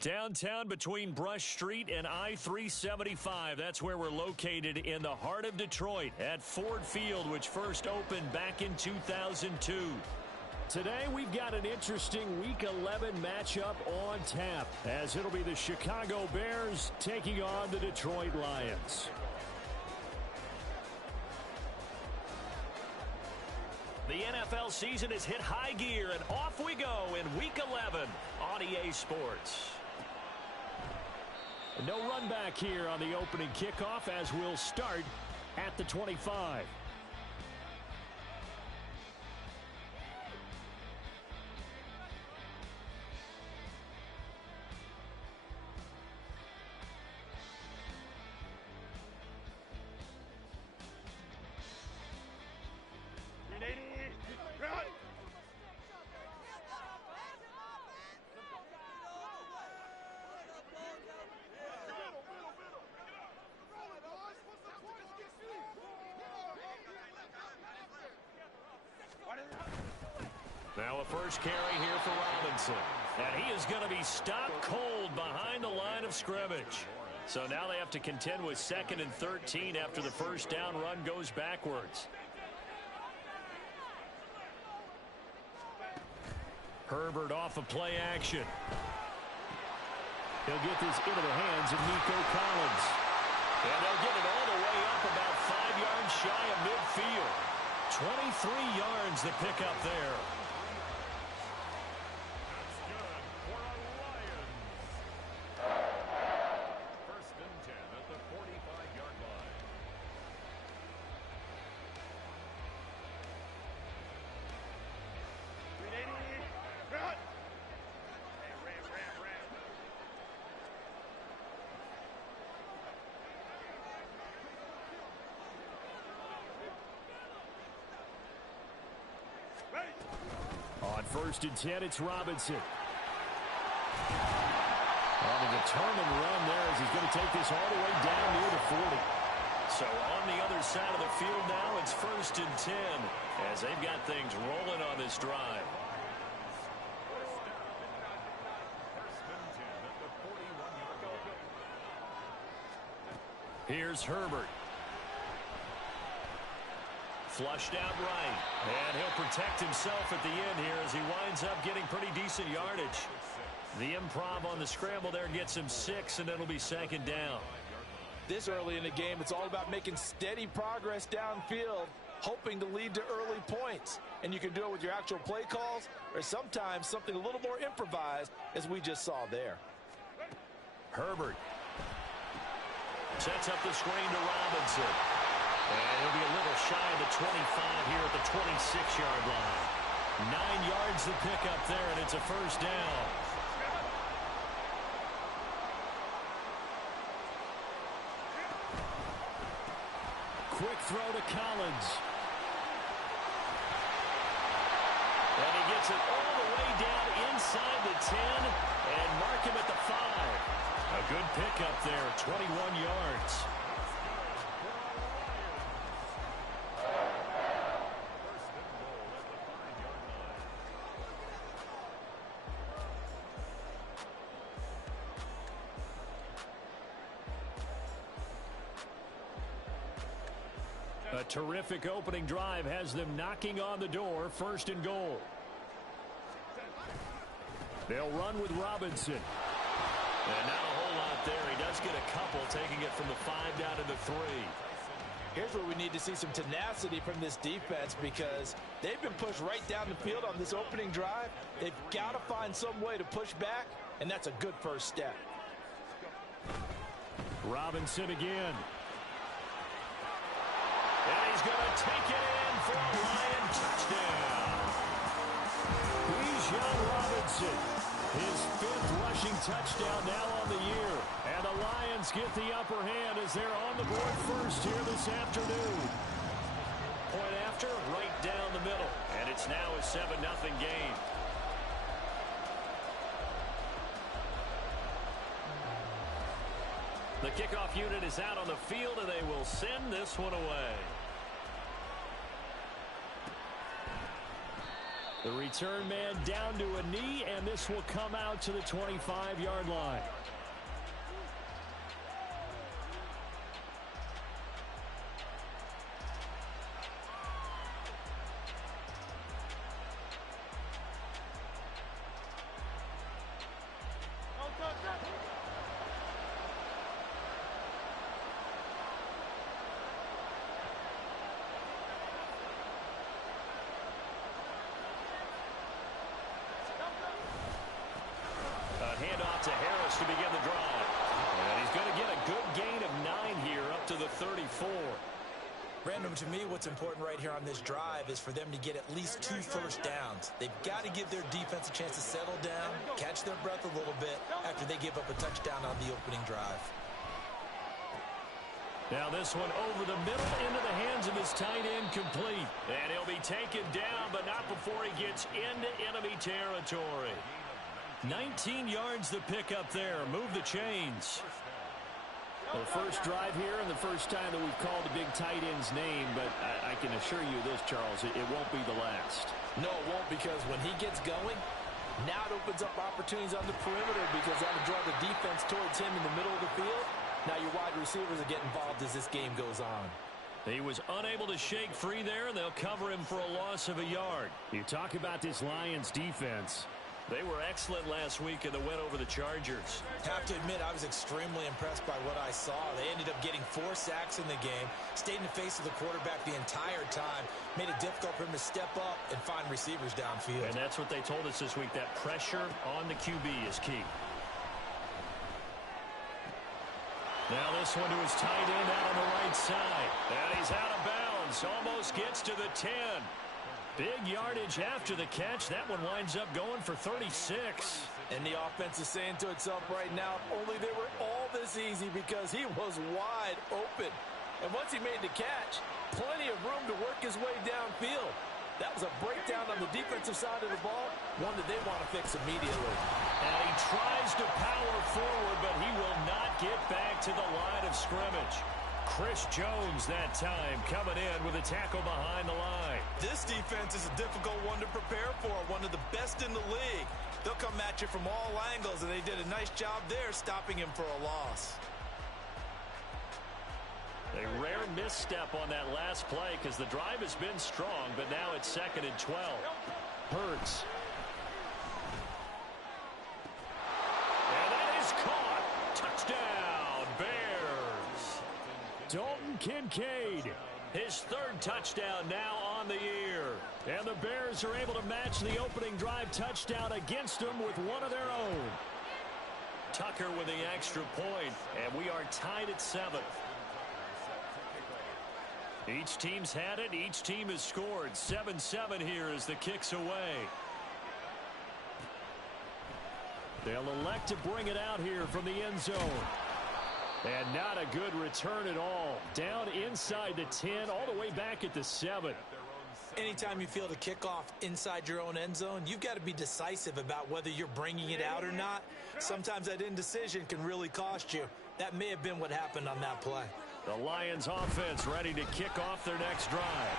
Downtown between Brush Street and I-375. That's where we're located in the heart of Detroit at Ford Field, which first opened back in 2002. Today we've got an interesting Week 11 matchup on tap, as it'll be the Chicago Bears taking on the Detroit Lions. The NFL season has hit high gear, and off we go in Week 11 on EA Sports. No run back here on the opening kickoff, as we'll start at the 25. Now a first carry here for Robinson. And he is going to be stopped cold behind the line of scrimmage. So now they have to contend with 2nd and 13 after the first down run goes backwards. Herbert off of play action. He'll get this into the hands of Nico Collins. And they'll get it all the way up about 5 yards shy of midfield. 23 yards the pickup there. First and 10 at the 45-yard line. On 1st and 10, it's Robinson. On a determined run there as he's going to take this all the way down near the 40. So on the other side of the field now, it's 1st and 10 as they've got things rolling on this drive. First and 10 at the 41-yard line. Here's Herbert. Flushed out right. And he'll protect himself at the end here as he winds up getting pretty decent yardage. The improv on the scramble there gets him 6, and it'll be 2nd down. This early in the game, it's all about making steady progress downfield, hoping to lead to early points. And you can do it with your actual play calls or sometimes something a little more improvised, as we just saw there. Herbert sets up the screen to Robinson. And he'll be a little shy of the 25 here at the 26-yard line. 9 yards to pick up there, and it's a first down. Quick throw to Collins. And he gets it all the way down inside the 10 and mark him at the 5. A good pickup there, 21 yards. A terrific opening drive has them knocking on the door. 1st and goal. They'll run with Robinson. And not a whole lot there. He does get a couple, taking it from the 5 down to the 3. Here's where we need to see some tenacity from this defense, because they've been pushed right down the field on this opening drive. They've got to find some way to push back, and that's a good first step. Robinson again. And he's going to take it in for a Lion touchdown. Bijan Robinson, his 5th rushing touchdown now on the year. And the Lions get the upper hand as they're on the board first here this afternoon. Point after, right down the middle. And it's now a 7-0 game. The kickoff unit is out on the field, and they will send this one away. The return man down to a knee, and this will come out to the 25-yard line. Handoff to Harris to begin the drive. And he's going to get a good gain of 9 here up to the 34. Brandon, to me, what's important right here on this drive is for them to get at least 2 first downs. They've got to give their defense a chance to settle down, catch their breath a little bit after they give up a touchdown on the opening drive. Now this one over the middle into the hands of his tight end, complete. And he'll be taken down, but not before he gets into enemy territory. 19 yards the pick up there. Move the chains. The first drive here and the first time that we've called a big tight end's name, but I can assure you this, Charles, it won't be the last. No, it won't, because when he gets going, now it opens up opportunities on the perimeter because that'll draw the defense towards him in the middle of the field. Now your wide receivers will get involved as this game goes on. He was unable to shake free there, and they'll cover him for a loss of a yard. You talk about this Lions defense. They were excellent last week in the win over the Chargers. Have to admit, I was extremely impressed by what I saw. They ended up getting 4 sacks in the game, stayed in the face of the quarterback the entire time, made it difficult for him to step up and find receivers downfield. And that's what they told us this week, that pressure on the QB is key. Now this one to his tight end out on the right side. And he's out of bounds, almost gets to the 10. Big yardage after the catch. That one winds up going for 36. And the offense is saying to itself right now, only they were all this easy because he was wide open. And once he made the catch, plenty of room to work his way downfield. That was a breakdown on the defensive side of the ball, one that they want to fix immediately. And he tries to power forward, but he will not get back to the line of scrimmage. Chris Jones that time coming in with a tackle behind the line. This defense is a difficult one to prepare for, one of the best in the league. They'll come at you from all angles, and they did a nice job there stopping him for a loss. A rare misstep on that last play because the drive has been strong, but now it's 2nd and 12. Hurts. And that is caught. Touchdown, Bears. Dalton Kincaid, his 3rd touchdown now on the year. And the Bears are able to match the opening drive touchdown against them with one of their own. Tucker with the extra point, and we are tied at 7th. Each team's had it. Each team has scored. 7-7 here as the kick's away. They'll elect to bring it out here from the end zone. And not a good return at all. Down inside the 10, all the way back at the 7. Anytime you field a kickoff inside your own end zone, you've got to be decisive about whether you're bringing it out or not. Sometimes that indecision can really cost you. That may have been what happened on that play. The Lions offense ready to kick off their next drive.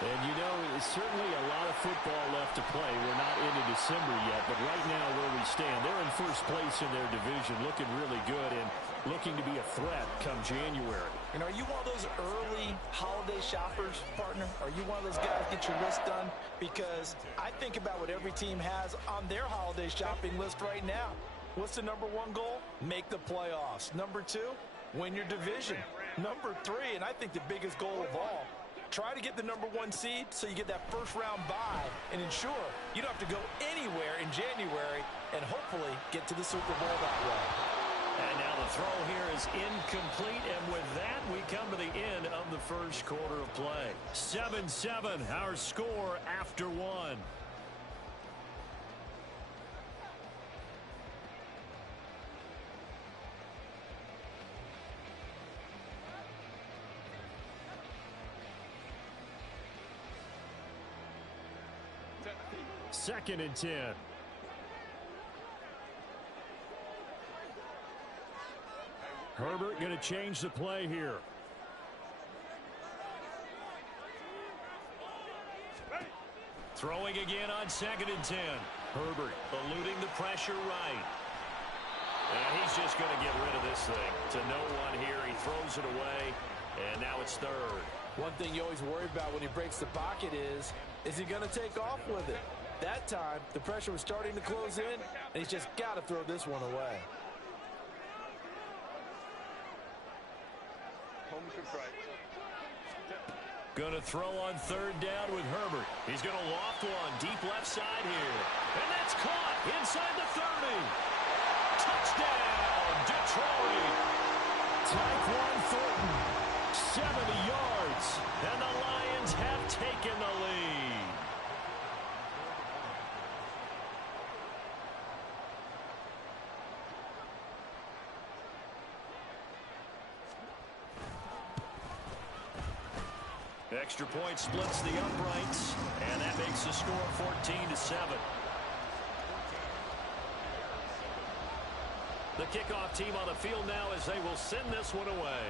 And you know, there's certainly a lot of football left to play. We're not into December yet, but right now where we stand, they're in first place in their division, looking really good and looking to be a threat come January. And are you one of those early holiday shoppers, partner? Are you one of those guys get your list done? Because I think about what every team has on their holiday shopping list right now. What's the number 1 goal? Make the playoffs. Number 2, win your division. Number 3, and I think the biggest goal of all, try to get the number 1 seed so you get that first-round bye and ensure you don't have to go anywhere in January and hopefully get to the Super Bowl that way. And now the throw here is incomplete, and with that, we come to the end of the first quarter of play. 7-7, our score after 1. Second and 10. Herbert going to change the play here. Throwing again on 2nd and 10. Herbert eluding the pressure right. And he's just going to get rid of this thing to no one here. He throws it away, and now it's 3rd. One thing you always worry about when he breaks the pocket is he going to take off with it? That time, the pressure was starting to close in, and he's just got to throw this one away. Going to throw on 3rd down with Herbert. He's going to loft one deep left side here. And that's caught inside the 30. Touchdown, Detroit. Tyquan Thornton, 70 yards. And the Lions have taken the lead. Extra point splits the uprights, and that makes the score 14-7. The kickoff team on the field now as they will send this one away.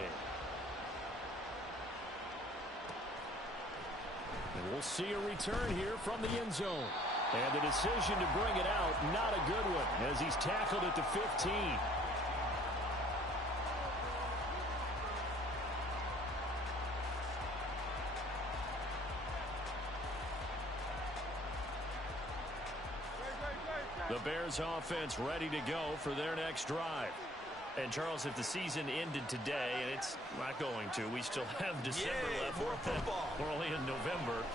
And we'll see a return here from the end zone. And the decision to bring it out, not a good one, as he's tackled at the 15. The Bears offense ready to go for their next drive. And, Charles, if the season ended today, and it's not going to, we still have December left. More football. We're only in November.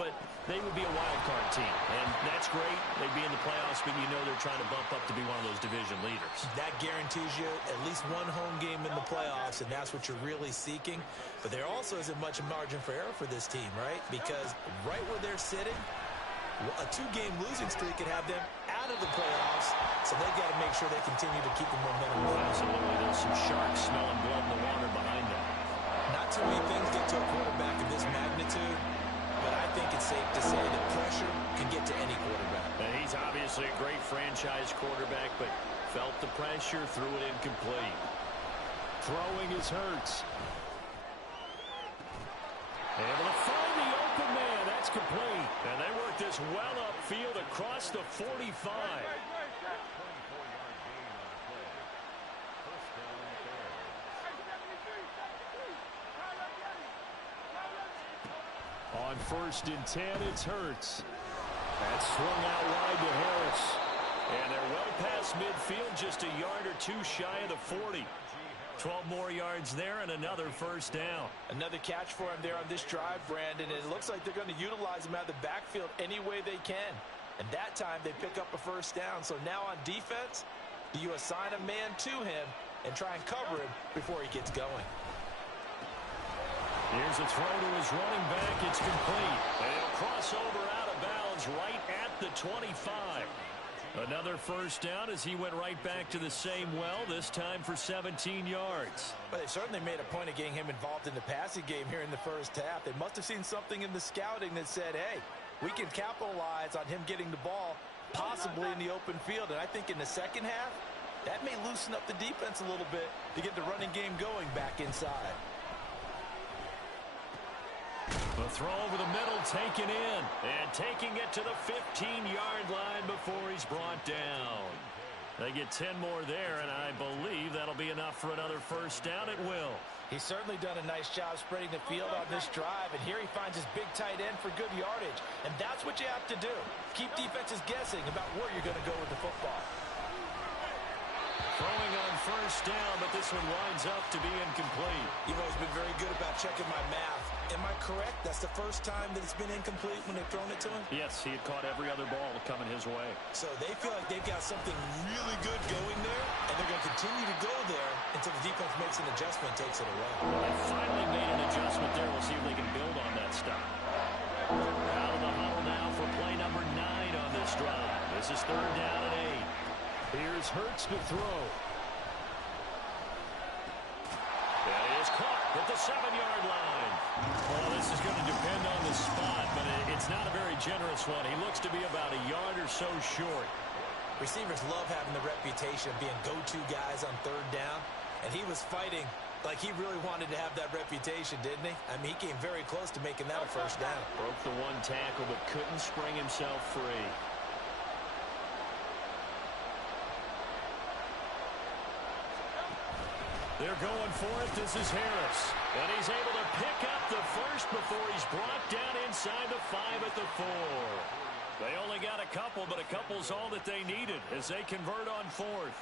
But they would be a wild card team. And that's great. They'd be in the playoffs, but you know they're trying to bump up to be one of those division leaders. That guarantees you at least one home game in the playoffs, and that's what you're really seeking. But there also isn't much margin for error for this team, right? Because right where they're sitting, a 2-game losing streak could have them out of the playoffs, so they've got to make sure they continue to keep the momentum going. Absolutely. There's some sharks smelling blood in the water behind them. Not too many things get to a quarterback of this magnitude, but I think it's safe to say that pressure can get to any quarterback. And he's obviously a great franchise quarterback, but felt the pressure, threw it incomplete. Throwing is Hurts. Able to find the open man. That's complete. And they work this well upfield across the 45. On 1st and 10, it's Hurts. That's swung out wide to Harris. And they're well past midfield, just a yard or two shy of the 40. 12 more yards there and another 1st down. Another catch for him there on this drive, Brandon. And it looks like they're going to utilize him out of the backfield any way they can. And that time they pick up a 1st down. So now on defense, you assign a man to him and try and cover him before he gets going. Here's a throw to his running back. It's complete. And he'll cross over out of bounds right at the 25. Another 1st down as he went right back to the same well, this time for 17 yards. But they certainly made a point of getting him involved in the passing game here in the 1st half. They must have seen something in the scouting that said, hey, we can capitalize on him getting the ball possibly in the open field. And I think in the 2nd half, that may loosen up the defense a little bit to get the running game going back inside. The throw over the middle taken in and taking it to the 15-yard line before he's brought down. They get 10 more there, and I believe that'll be enough for another 1st down. It will. He's certainly done a nice job spreading the field on this drive, and here he finds his big tight end for good yardage. And that's what you have to do. Keep defenses guessing about where you're going to go with the football. Throwing on 1st down, but this one winds up to be incomplete. You've always been very good about checking my math. Am I correct? That's the 1st time that it's been incomplete when they've thrown it to him? Yes, he had caught every other ball coming his way. So they feel like they've got something really good going there, and they're going to continue to go there until the defense makes an adjustment and takes it away. They finally made an adjustment there. We'll see if they can build on that stuff. Out of the huddle now for play number 9 on this drive. This is 3rd down and 8. Here's Hurts to throw. And he is caught at the 7-yard line. Well, this is going to depend on the spot, but it's not a very generous one. He looks to be about a yard or so short. Receivers love having the reputation of being go-to guys on 3rd down, and he was fighting like he really wanted to have that reputation, didn't he? I mean, he came very close to making that a first down. Broke the one tackle, but couldn't spring himself free. They're going for it. This is Harris. And he's able to pick up the first before he's brought down inside the 5 at the 4. They only got a couple, but a couple's all that they needed as they convert on 4th.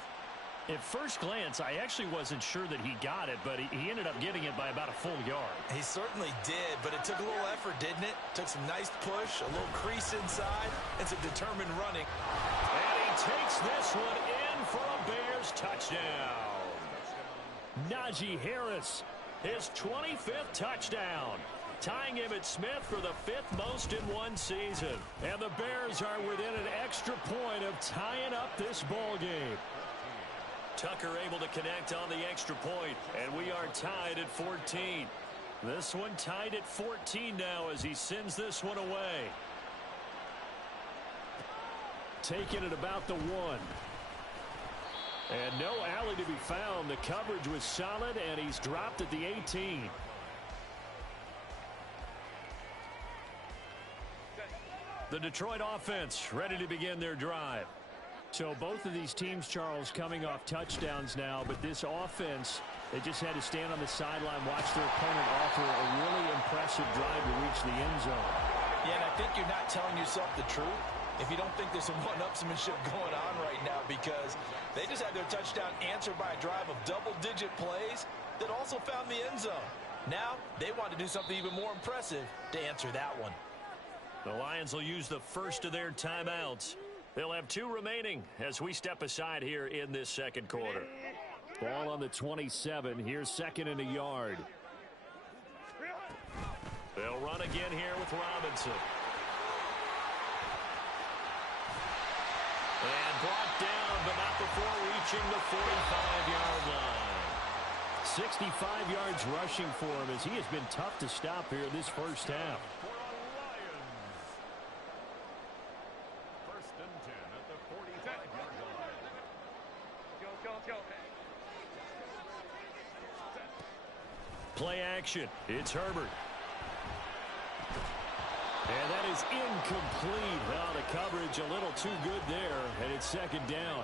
At first glance, I actually wasn't sure that he got it, but he ended up getting it by about a full yard. He certainly did, but it took a little effort, didn't it? Took some nice push, a little crease inside, and some determined running. And he takes this one in for a Bears touchdown. Najee Harris, his 25th touchdown, tying Emmitt Smith for the 5th most in one season. And the Bears are within an extra point of tying up this ball game. Tucker able to connect on the extra point, and we are tied at 14. This one tied at 14 now as he sends this one away. Taking it about the 1. And no alley to be found. The coverage was solid, and he's dropped at the 18. The Detroit offense ready to begin their drive. So both of these teams, Charles, coming off touchdowns now, but this offense, they just had to stand on the sideline, watch their opponent offer a really impressive drive to reach the end zone. Yeah, and I think you're not telling yourself the truth if you don't think there's some one-upsmanship going on right now, because they just had their touchdown answered by a drive of double-digit plays that also found the end zone. Now they want to do something even more impressive to answer that one. The Lions will use the first of their timeouts. They'll have 2 remaining as we step aside here in this second quarter. Ball on the 27. Here's 2nd and a yard. They'll run again here with Robinson. And brought down, but not before reaching the 45-yard line. 65 yards rushing for him as he has been tough to stop here this first half. Play action. It's Herbert. And that is incomplete. Well, the coverage a little too good there, and it's 2nd down.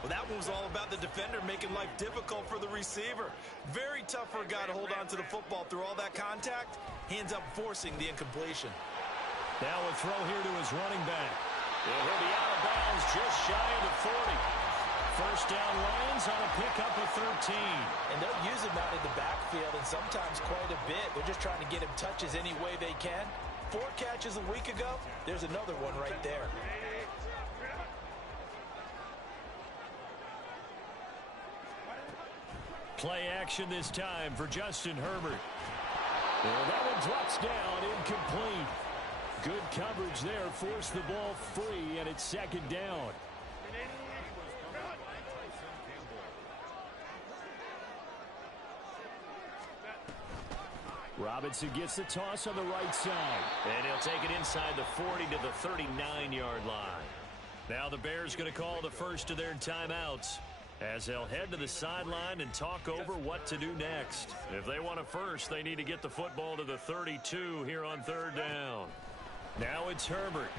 Well, that one was all about the defender making life difficult for the receiver. Very tough for a guy to hold on to the football through all that contact. He ends up forcing the incompletion. Now a throw here to his running back. And he'll be out of bounds just shy of the 40. First down Lions on a pickup of 13. And they'll use him out in the backfield, and sometimes quite a bit. They're just trying to get him touches any way they can. 4 catches a week ago. There's another one right there. Play action this time for Justin Herbert. And that one drops down, incomplete. Good coverage there, forced the ball free, and it's 2nd down. Robinson gets the toss on the right side. And he'll take it inside the 40 to the 39-yard line. Now the Bears going to call the first of their timeouts as they'll head to the sideline and talk over what to do next. If they want a first, they need to get the football to the 32 here on 3rd down. Now it's Herbert.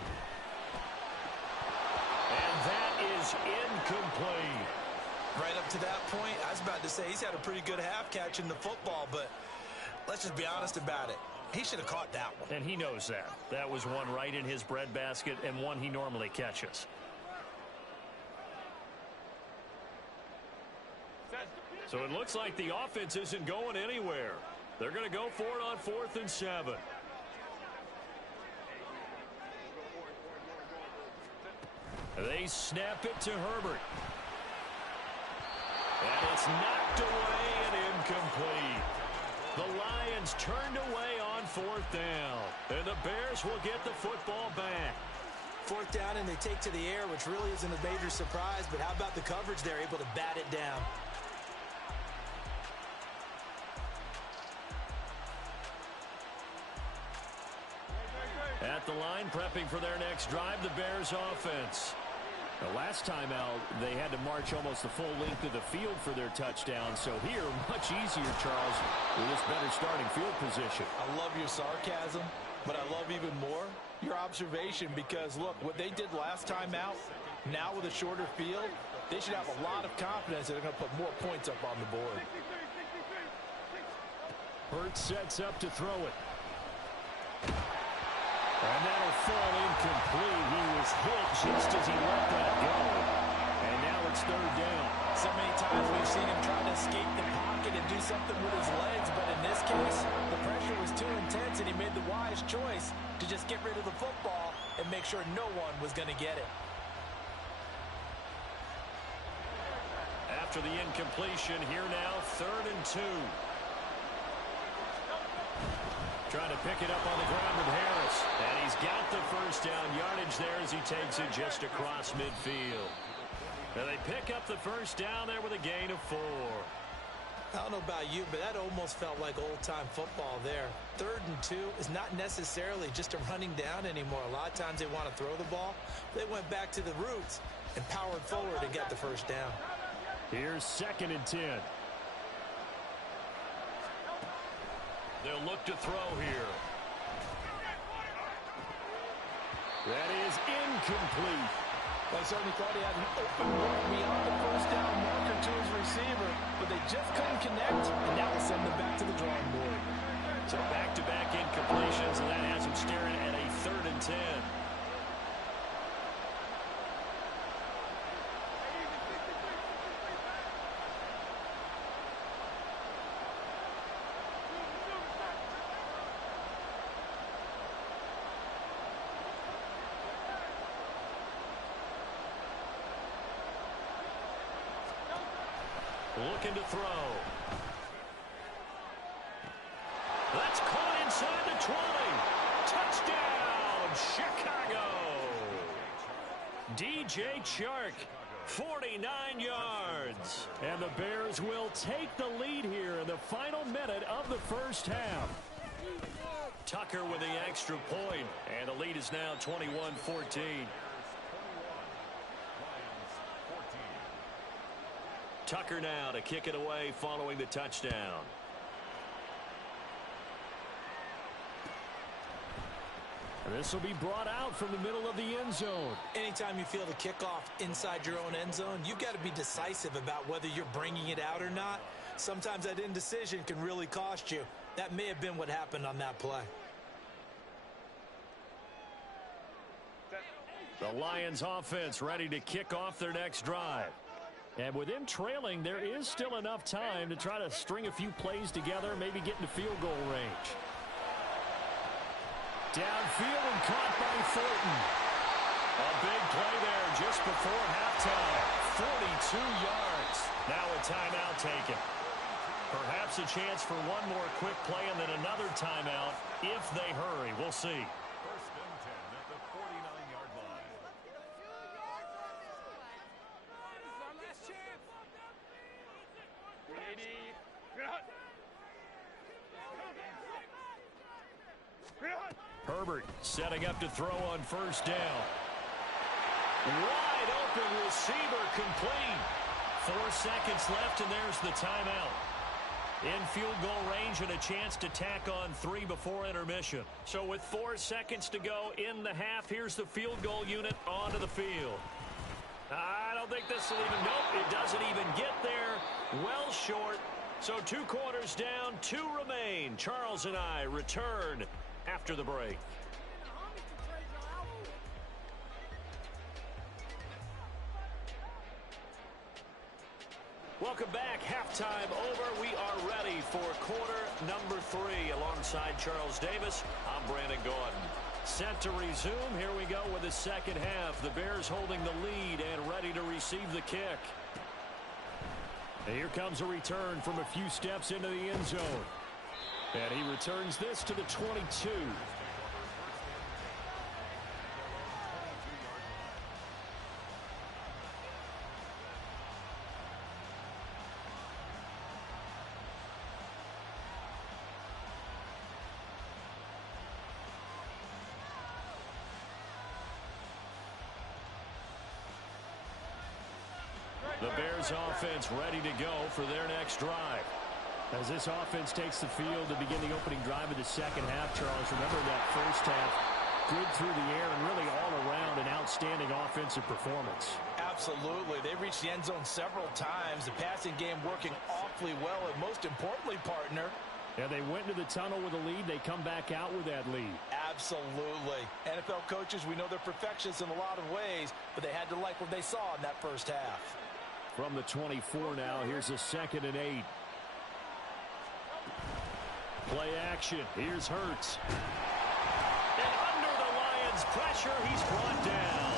And that is incomplete. Right up to that point, I was about to say he's had a pretty good half catching the football, but let's just be honest about it. He should have caught that one. And he knows that. That was one right in his breadbasket and one he normally catches. So it looks like the offense isn't going anywhere. They're going to go for it on 4th and 7. They snap it to Herbert. And it's knocked away and incomplete. The Lions turned away on 4th down. And the Bears will get the football back. 4th down and they take to the air, which really isn't a major surprise. But how about the coverage? They're able to bat it down. At the line, prepping for their next drive, the Bears offense. The last time out, they had to march almost the full length of the field for their touchdown. So here, much easier, Charles, with this better starting field position. I love your sarcasm, but I love even more your observation because, look, what they did last time out, now with a shorter field, they should have a lot of confidence that they're going to put more points up on the board. Hurts sets up to throw it. And that'll fall incomplete. He was hit just as he let that go. And now it's third down. So many times we've seen him try to escape the pocket and do something with his legs, but in this case, the pressure was too intense and he made the wise choice to just get rid of the football and make sure no one was going to get it. After the incompletion, here now, 3rd and 2. Trying to pick it up on the ground with Harris. And he's got the first down yardage there as he takes it just across midfield. And they pick up the first down there with a gain of 4. I don't know about you, but that almost felt like old-time football there. 3rd and 2 is not necessarily just a running down anymore. A lot of times they want to throw the ball. They went back to the roots and powered forward and got the first down. Here's 2nd and 10. They'll look to throw here. That is incomplete. Well, I certainly thought he had an open look beyond the first down marker to his receiver, but they just couldn't connect, and that will send them back to the drawing board. So back-to-back incompletions, and that has him staring at a 3rd and 10. Looking to throw. That's caught inside the 20. Touchdown, Chicago. DJ Chark, 49 yards. And the Bears will take the lead here in the final minute of the first half. Tucker with the extra point, and the lead is now 21-14. Tucker now to kick it away following the touchdown. And this will be brought out from the middle of the end zone. Anytime you feel the kickoff inside your own end zone, you've got to be decisive about whether you're bringing it out or not. Sometimes that indecision can really cost you. That may have been what happened on that play. The Lions offense ready to kick off their next drive. And with them trailing, there is still enough time to try to string a few plays together, maybe get into field goal range. Downfield and caught by Thornton. A big play there just before halftime. 42 yards. Now a timeout taken. Perhaps a chance for one more quick play and then another timeout if they hurry. We'll see. 1st and 10 at the 49-yard line. Herbert setting up to throw on first down. Wide open receiver complete. 4 seconds left, and there's the timeout. In field goal range and a chance to tack on 3 before intermission. So with 4 seconds to go in the half, here's the field goal unit onto the field. I don't think this will even, nope, it doesn't even get there. Well short. So 2 quarters down, 2 remain. Charles and I return after the break. Welcome back. Halftime over. We are ready for quarter number 3. Alongside Charles Davis, I'm Brandon Gaudin. Set to resume. Here we go with the second half. The Bears holding the lead and ready to receive the kick. And here comes a return from a few steps into the end zone. And he returns this to the 22. The Bears offense ready to go for their next drive. As this offense takes the field to begin the opening drive of the second half, Charles, remember that first half, good through the air and really all around an outstanding offensive performance. Absolutely. They reached the end zone several times. The passing game working awfully well, and most importantly, partner, yeah, they went into the tunnel with a lead. They come back out with that lead. Absolutely. NFL coaches, we know they're perfectionists in a lot of ways, but they had to like what they saw in that first half. From the 24 now, here's a 2nd and 8. Play action. Here's Hurts. And under the Lions' pressure, he's brought down.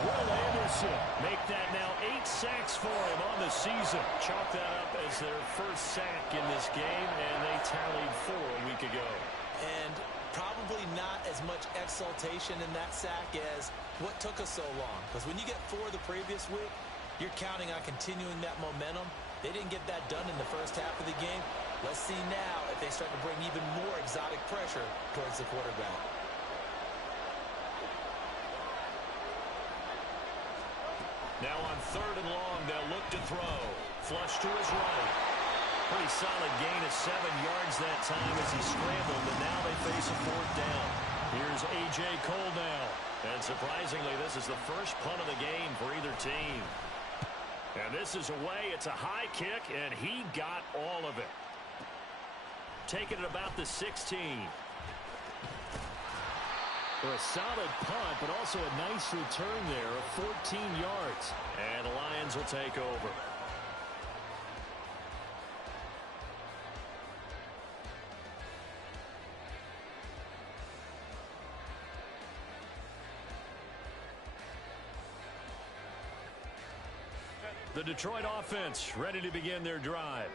Will Anderson make that now 8 sacks for him on the season. Chalk that up as their first sack in this game, and they tallied 4 a week ago. And probably not as much exultation in that sack as what took us so long. Because when you get 4 the previous week, you're counting on continuing that momentum. They didn't get that done in the first half of the game. Let's see now if they start to bring even more exotic pressure towards the quarterback. Now on 3rd and long, they'll look to throw. Flush to his right. Pretty solid gain of 7 yards that time as he scrambled, and now they face a 4th down. Here's A.J. Cole now. And surprisingly, this is the first punt of the game for either team. And this is away. It's a high kick, and he got all of it. Taking it about the 16. For a solid punt, but also a nice return there of 14 yards. And the Lions will take over. The Detroit offense ready to begin their drive.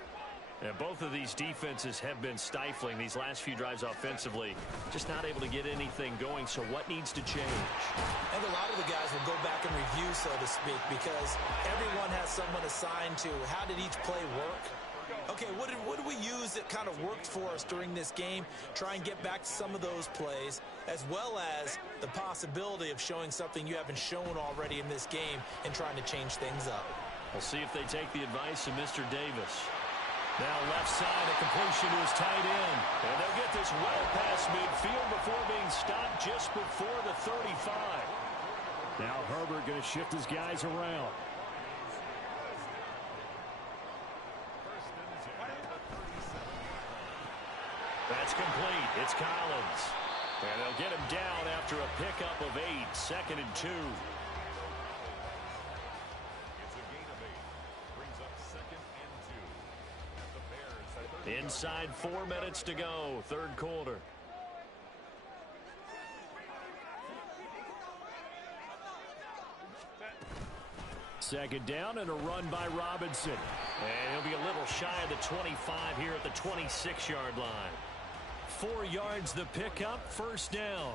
And both of these defenses have been stifling these last few drives offensively. Just not able to get anything going, so what needs to change? I think a lot of the guys will go back and review, so to speak, because everyone has someone assigned to how did each play work. Okay, what did we use that kind of worked for us during this game? Try and get back to some of those plays, as well as the possibility of showing something you haven't shown already in this game and trying to change things up. We'll see if they take the advice of Mr. Davis. Now left side, a completion to his tight end. And they'll get this well past midfield before being stopped just before the 35. Now Herbert going to shift his guys around. That's complete. It's Collins. And they'll get him down after a pickup of 8, 2nd and 2. Inside 4 minutes to go, 3rd quarter. Second down and a run by Robinson. And he'll be a little shy of the 25 here at the 26-yard line. 4 yards the pickup, 1st down.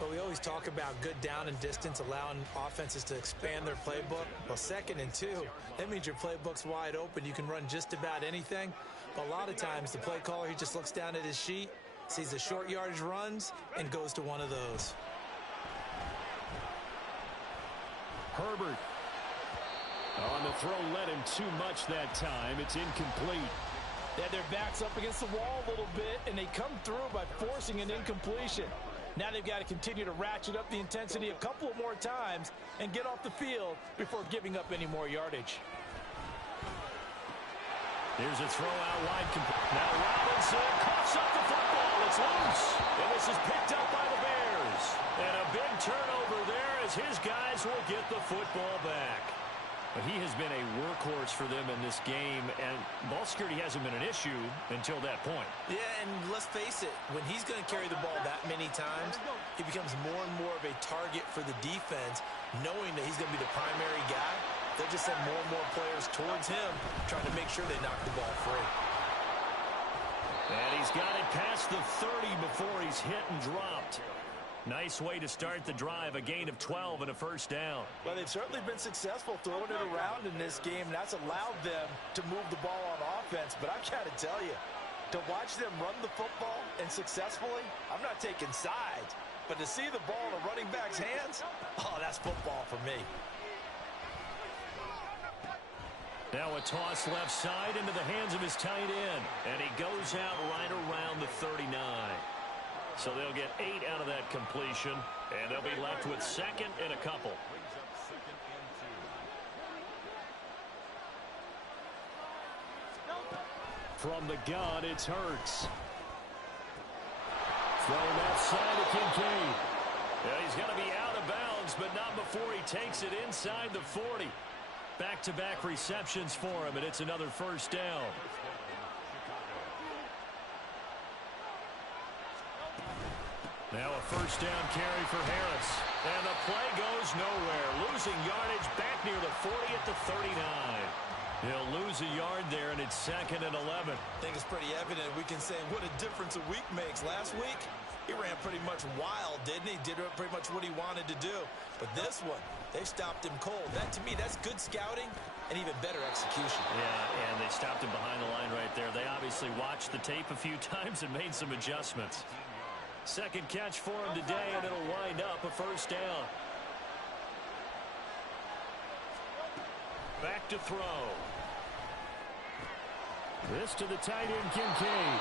Well, we always talk about good down and distance, allowing offenses to expand their playbook. Well, 2nd and 2, that means your playbook's wide open. You can run just about anything. But a lot of times, the play caller, he just looks down at his sheet, sees the short yardage runs, and goes to one of those. Herbert. On the throw, led him too much that time. It's incomplete. They had their backs up against the wall a little bit, and they come through by forcing an incompletion. Now they've got to continue to ratchet up the intensity a couple of more times and get off the field before giving up any more yardage. Here's a throw out wide. Now Robinson coughs up the football. It's loose. And this is picked up by the Bears. And a big turnover there as his guys will get the football back. But he has been a workhorse for them in this game, and ball security hasn't been an issue until that point. Yeah, and let's face it, when he's going to carry the ball that many times, he becomes more and more of a target for the defense, knowing that he's going to be the primary guy. They'll just send more and more players towards him, trying to make sure they knock the ball free. And he's got it past the 30 before he's hit and dropped. Nice way to start the drive, a gain of 12 and a 1st down. Well, they've certainly been successful throwing it around in this game, and that's allowed them to move the ball on offense. But I've got to tell you, to watch them run the football and successfully, I'm not taking sides, but to see the ball in a running back's hands, oh, that's football for me. Now a toss left side into the hands of his tight end. And he goes out right around the 39. So they'll get 8 out of that completion. And they'll be left with second and a couple. From the gun, it's Hurts. Throw left side to Kincaid. Yeah, he's going to be out of bounds, but not before he takes it inside the 40. Back-to-back receptions for him, and it's another first down. Now a first down carry for Harris. And the play goes nowhere. Losing yardage back near the 40 at the 39. He'll lose a yard there, and it's second and 11. I think it's pretty evident. We can say what a difference a week makes. Last week, he ran pretty much wild, didn't he? Did pretty much what he wanted to do. But this one, they stopped him cold. That, to me, that's good scouting and even better execution. Yeah, and they stopped him behind the line right there. They obviously watched the tape a few times and made some adjustments. Second catch for him today, and it'll wind up a first down. Back to throw. This to the tight end, Kincaid.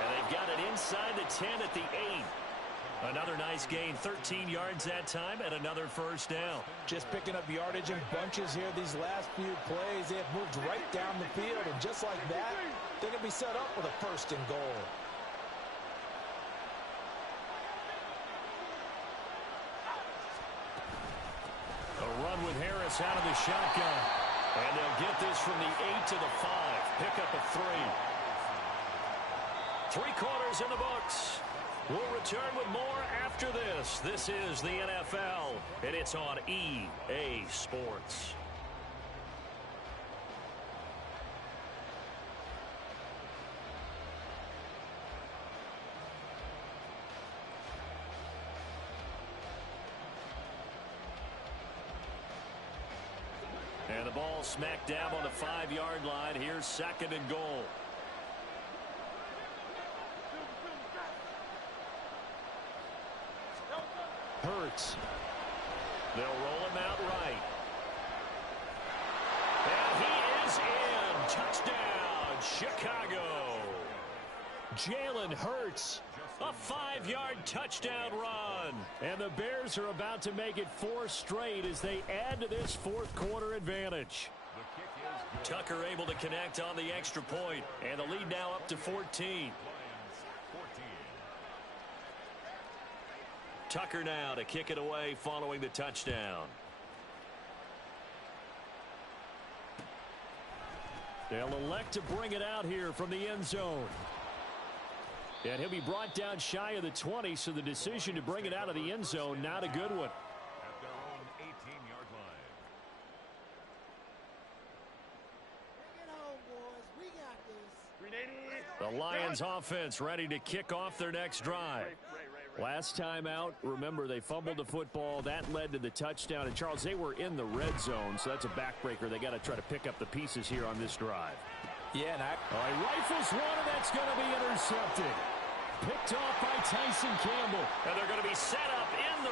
And they've got it inside the 10 at the 8. Another nice gain, 13 yards that time, and another first down. Just picking up yardage in bunches here these last few plays. They have moved right down the field, and just like that, they're going to be set up with a first and goal. A run with Harris out of the shotgun. And they'll get this from the 8 to the 5. Pick up a 3. 3 quarters in the books. We'll return with more after this. This is the NFL, and it's on EA Sports. And the ball smack dab on the 5-yard line. Here's second and goal. Hurts. They'll roll him out right. And he is in. Touchdown, Chicago. Jalen Hurts. A 5-yard touchdown run. And the Bears are about to make it 4 straight as they add to this fourth quarter advantage. Tucker able to connect on the extra point, and the lead now up to 14. Tucker now to kick it away following the touchdown. They'll elect to bring it out here from the end zone. And he'll be brought down shy of the 20, so the decision to bring it out of the end zone, not a good one. At their own 18-yard line. Bring it home, boys. We got this. The Lions offense ready to kick off their next drive. Last time out, remember, they fumbled the football. That led to the touchdown. And, Charles, they were in the red zone, so that's a backbreaker. They got to try to pick up the pieces here on this drive. Yeah, and All right, rifles one, and that's going to be intercepted. Picked off by Tyson Campbell. And they're going to be set up in the...